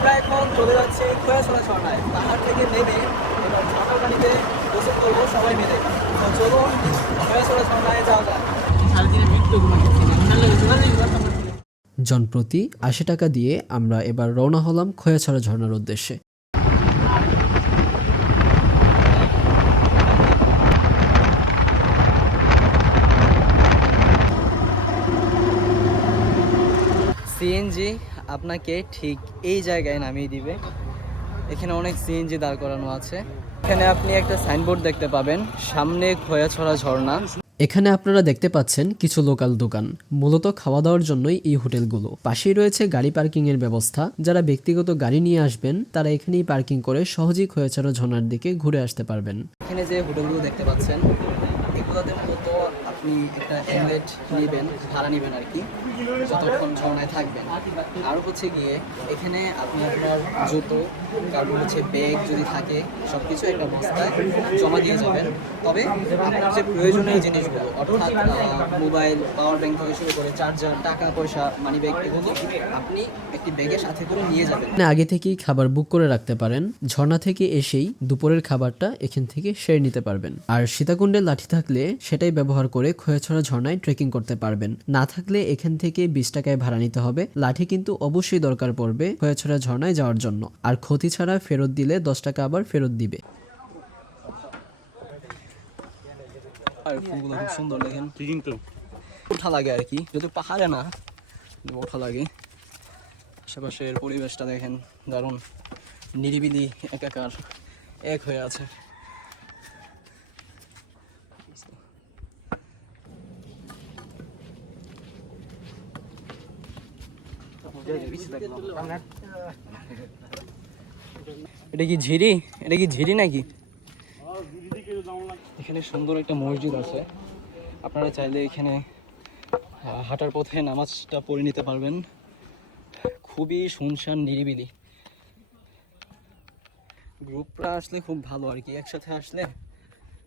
আমরা এখন চলে যাচ্ছি খোয়াছড়া ঝর্ণায়। পাহাড় থেকে নেমে এবার ঝর্ণার পানিতে গোসল করবো সবাই মিলে। তো চলুন খোয়াছড়া ঝর্ণায় যাওয়া যাক। জনপ্রতি ৮০ টাকা দিয়ে আমরা এবার রওনা হলাম খোয়াছড়া ঝর্ণার উদ্দেশ্যে। সিএনজি আপনাকে ঠিক এই জায়গায় নামিয়ে দিবে। এখানে অনেক সিএনজি দাঁড় করানো আছে। এখানে আপনি একটা সাইনবোর্ড দেখতে পাবেন, সামনে খোয়াছড়া ঝর্ণা। এখানে আপনারা দেখতে পাচ্ছেন কিছু লোকাল দোকান, মূলত খাওয়া দাওয়ার জন্যই এই হোটেলগুলো। পাশেই রয়েছে গাড়ি পার্কিং এর ব্যবস্থা। যারা ব্যক্তিগত গাড়ি নিয়ে আসবেন তারা এখানেই পার্কিং করে সহজেই খোয়াছড়া ঝর্ণার দিকে ঘুরে আসতে পারবেন। এখানে যে হোটেলগুলো দেখতে পাচ্ছেন এগুলোতে মূলত আপনি একটা হ্যামলেট নেবেন, ভাড়া নেবেন আর কি, যতক্ষণ ঝর্ণায় থাকবেন। আর হচ্ছে গিয়ে এখানে আপনি আপনার জুতো, তারপর হচ্ছে ব্যাগ যদি থাকে সব কিছু একটা বস্তায় জমা দিয়ে যাবেন। তবে আপনার যে প্রয়োজনীয় জিনিসগুলো অর্থাৎ মোবাইল, পাওয়ার ব্যাংক থেকে শুরু করে চার্জার, টাকা পয়সা, মানি ব্যাগ, এগুলো আপনি একটি ব্যাগের সাথে করে নিয়ে যাবেন। আগে থেকেই খাবার বুক করে রাখতে পারেন। ঝর্ণা থেকে এসেই দুপুরের খাবারটা এখান থেকে সেরে নিতে পারবেন। আর সীতাকুণ্ডের লাঠি থাকলে সেটাই ব্যবহার করে খোয়াছড়া ঝর্ণায় ট্রেকিং করতে পারবেন। না থাকলে এখান থেকে 20 টাকায় ভাড়া নিতে হবে। লাঠি কিন্তু অবশ্যই দরকার পড়বে খোয়াছড়া ঝর্ণায় যাওয়ার জন্য। আর ক্ষতি ছাড়া ফেরত দিলে 10 টাকা আবার ফেরত দিবে। আর ফুলগুলো খুব সুন্দর দেখেন, কিন্তু ওঠা লাগে আর কি, যদি পাহাড়ে না ওঠা লাগে। আশেপাশের পরিবেশটা দেখেন, দারুণ নিরিবিলি, একাকার এক হয়ে আছে। এটা কি ঝিরি? এটা কি ঝিরি নাকি? এখানে সুন্দর একটা মসজিদ আছে, আপনারা চাইলে এখানে হাঁটার পথে নামাজটা পড়ে নিতে পারবেন। খুবই শুনশান নিরিবিলি। গ্রুপরা আসলে খুব ভালো আর কি, একসাথে আসলে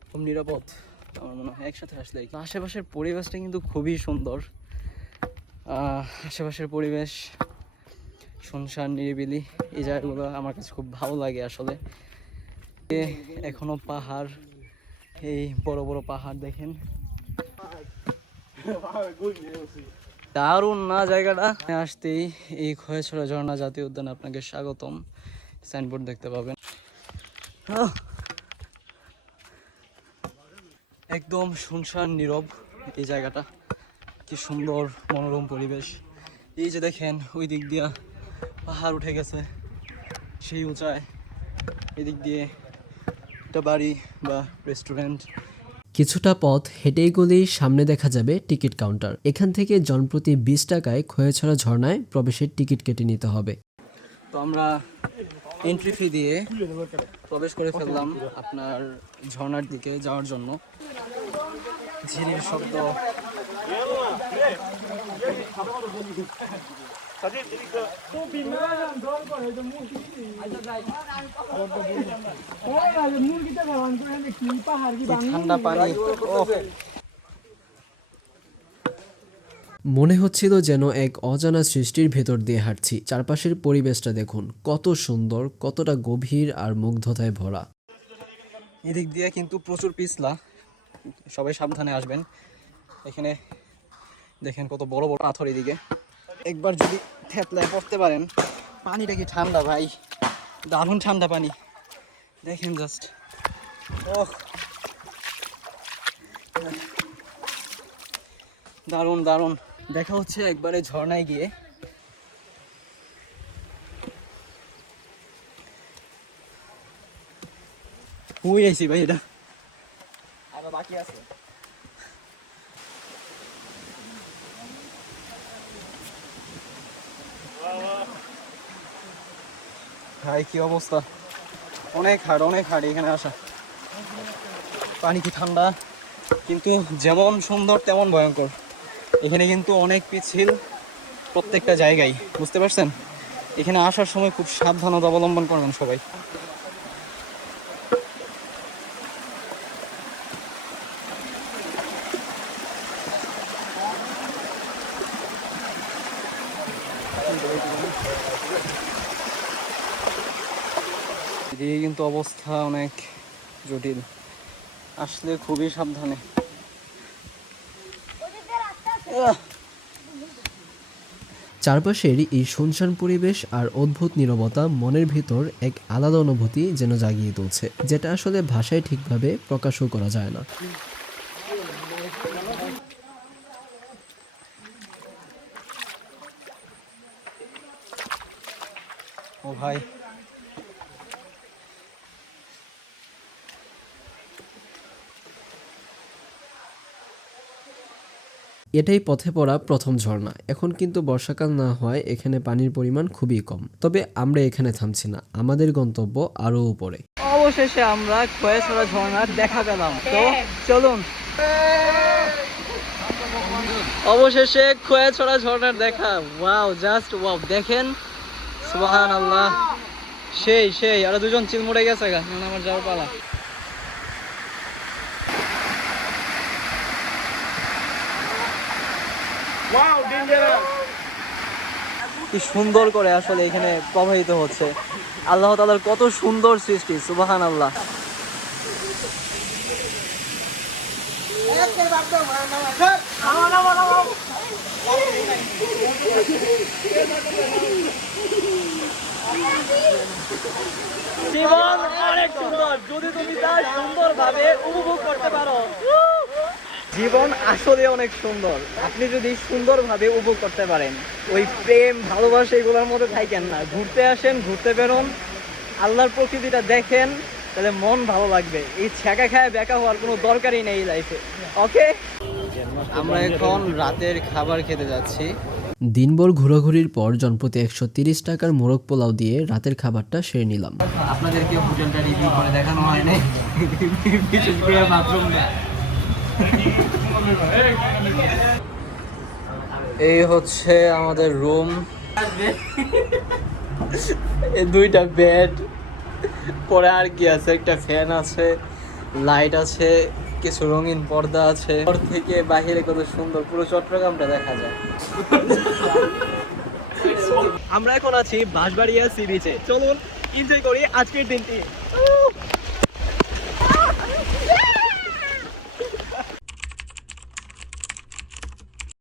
খুব নিরাপদ আমার মনে হয় একসাথে আসলে। আশেপাশের পরিবেশটা কিন্তু খুবই সুন্দর। আশেপাশের পরিবেশ শুনশান নিরিবিলি, এই জায়গাগুলো আমার কাছে খুব ভালো লাগে আসলে। এখনো পাহাড়, এই বড় বড় পাহাড় দেখেন, দারুণ না জায়গাটা। আসতেই এই খোয়াছড়া ঝর্ণা জাতীয় উদ্যানে আপনাকে স্বাগতম সাইনবোর্ড দেখতে পাবেন। একদম শুনশান নীরব এই জায়গাটা, কি সুন্দর মনোরম পরিবেশ। এই যে দেখেন ওই দিক দিয়ে পাহাড় উঠে গেছে সেই উঁচায়, এদিক দিয়ে একটা বাড়ি বা রেস্টুরেন্ট। কিছুটা পথ হেঁটেই গেলেই সামনে দেখা যাবে টিকিট কাউন্টার। এখান থেকে জনপ্রতি 20 টাকায় খোয়াছড়া ঝর্ণায় প্রবেশের টিকিট কেটে নিতে হবে। তো আমরা এন্ট্রি ফি দিয়ে প্রবেশ করে ফেললাম আপনার ঝর্ণার দিকে যাওয়ার জন্য। ঝিরির শব্দ, ঠান্ডা পানি। মনে হচ্ছিল যেন এক অজানা সৃষ্টির ভেতর দিয়ে হাঁটছি। চারপাশের পরিবেশটা দেখুন কত সুন্দর, কতটা গভীর আর মুগ্ধতায় ভরা। এদিক দিয়ে কিন্তু প্রচুর পিছলা, সবাই সাবধানে আসবেন। এখানে দেখেন কত বড় বড় পাথর, এদিকে একবার যদি থেতলায় পড়তে পারেন। পানিটা কি ঠান্ডা ভাই, দারুণ ঠান্ডা পানি দেখেন জাস্ট। ওহ দারুণ দারুণ। দেখা হচ্ছে একবারে ঝর্ণায় গিয়ে। হুই আইছি ভাই, এটা আবার বাকি আছে। ভাই কি অবস্থা, অনেক হাড় এখানে আসা। পানি কি ঠান্ডা, কিন্তু যেমন সুন্দর তেমন ভয়ঙ্কর। এখানে কিন্তু অনেক পিচ্ছিল প্রত্যেকটা জায়গায়, বুঝতে পারছেন? এখানে আসার সময় খুব সাবধানতা অবলম্বন করবেন সবাই। এদিকে কিন্তু অবস্থা অনেক জটিল, আসলে খুবই সাবধানে। চারপাশের এই শুনশান পরিবেশ আর অদ্ভুত নীরবতা মনের ভিতর এক আলাদা অনুভূতি যেন জাগিয়ে তুলছে, যেটা আসলে ভাষায় ঠিকভাবে প্রকাশও করা যায় না। ও ভাই, এটাই পথে পড়া প্রথম ঝর্ণা। এখন কিন্তু বর্ষাকাল না হয় এখানে পানির পরিমাণ খুবই কম, তবে আমরা এখানে থামছি না, আমাদের গন্তব্য আরো উপরে। অবশেষে আমরা খোয়াছড়া ঝর্ণার দেখা পেলাম, তো চলুন। অবশেষে খোয়াছড়া ঝর্ণার দেখা। ওয়াও, জাস্ট ওয়াও, দেখেন, সুবহানাল্লাহ, সেই সেই। আরো দুজন চিলমুড়ে গেছে গা, এখন আমার যাওয়ার পালা। কি সুন্দর করে আসলে এখানে প্রবাহিত হচ্ছে। আল্লাহ তাআলার কত সুন্দর সৃষ্টি, সুবহানাল্লাহ। জীবন অনেক সুন্দর যদি তুমি তা সুন্দরভাবে উপভোগ করতে পারো। জীবন আসলে অনেক সুন্দর, আপনি যদি সুন্দরভাবে উপভোগ করতে পারেন। ওই প্রেম ভালোবাসা এগুলোর মধ্যে থাকেন না, ঘুরতে আসেন, ঘুরতে বেরোন, আল্লাহর প্রকৃতিটা দেখেন, তাহলে মন ভালো লাগবে। এই ছ্যাঁকা খায় বেকা হওয়ার কোনো দরকারই নেই লাইফে। ওকে, আমরা এখন রাতের খাবার খেতে যাচ্ছি। দিনভর ঘোরাঘুরির পর জনপ্রতি 130 টাকার মোরগ পোলাও দিয়ে রাতের খাবারটা সেরে নিলাম। আপনাদেরকে হোটেলটা রিভিউ করে দেখানো হয় নাই, বিশেষ করে বাথরুমটা। এই হচ্ছে আমাদের রুম, এই দুইটা বেড, পরে আর কি আছে, একটা ফ্যান আছে, লাইট আছে, কিছু রঙিন পর্দা আছে। ঘর থেকে বাইরে কত সুন্দর পুরো চট্টগ্রামটা দেখা যায়। আমরা এখন আছি বাঁশবাড়িয়া সি বিচে, চলুন এনজয় করি আজকের দিনটি।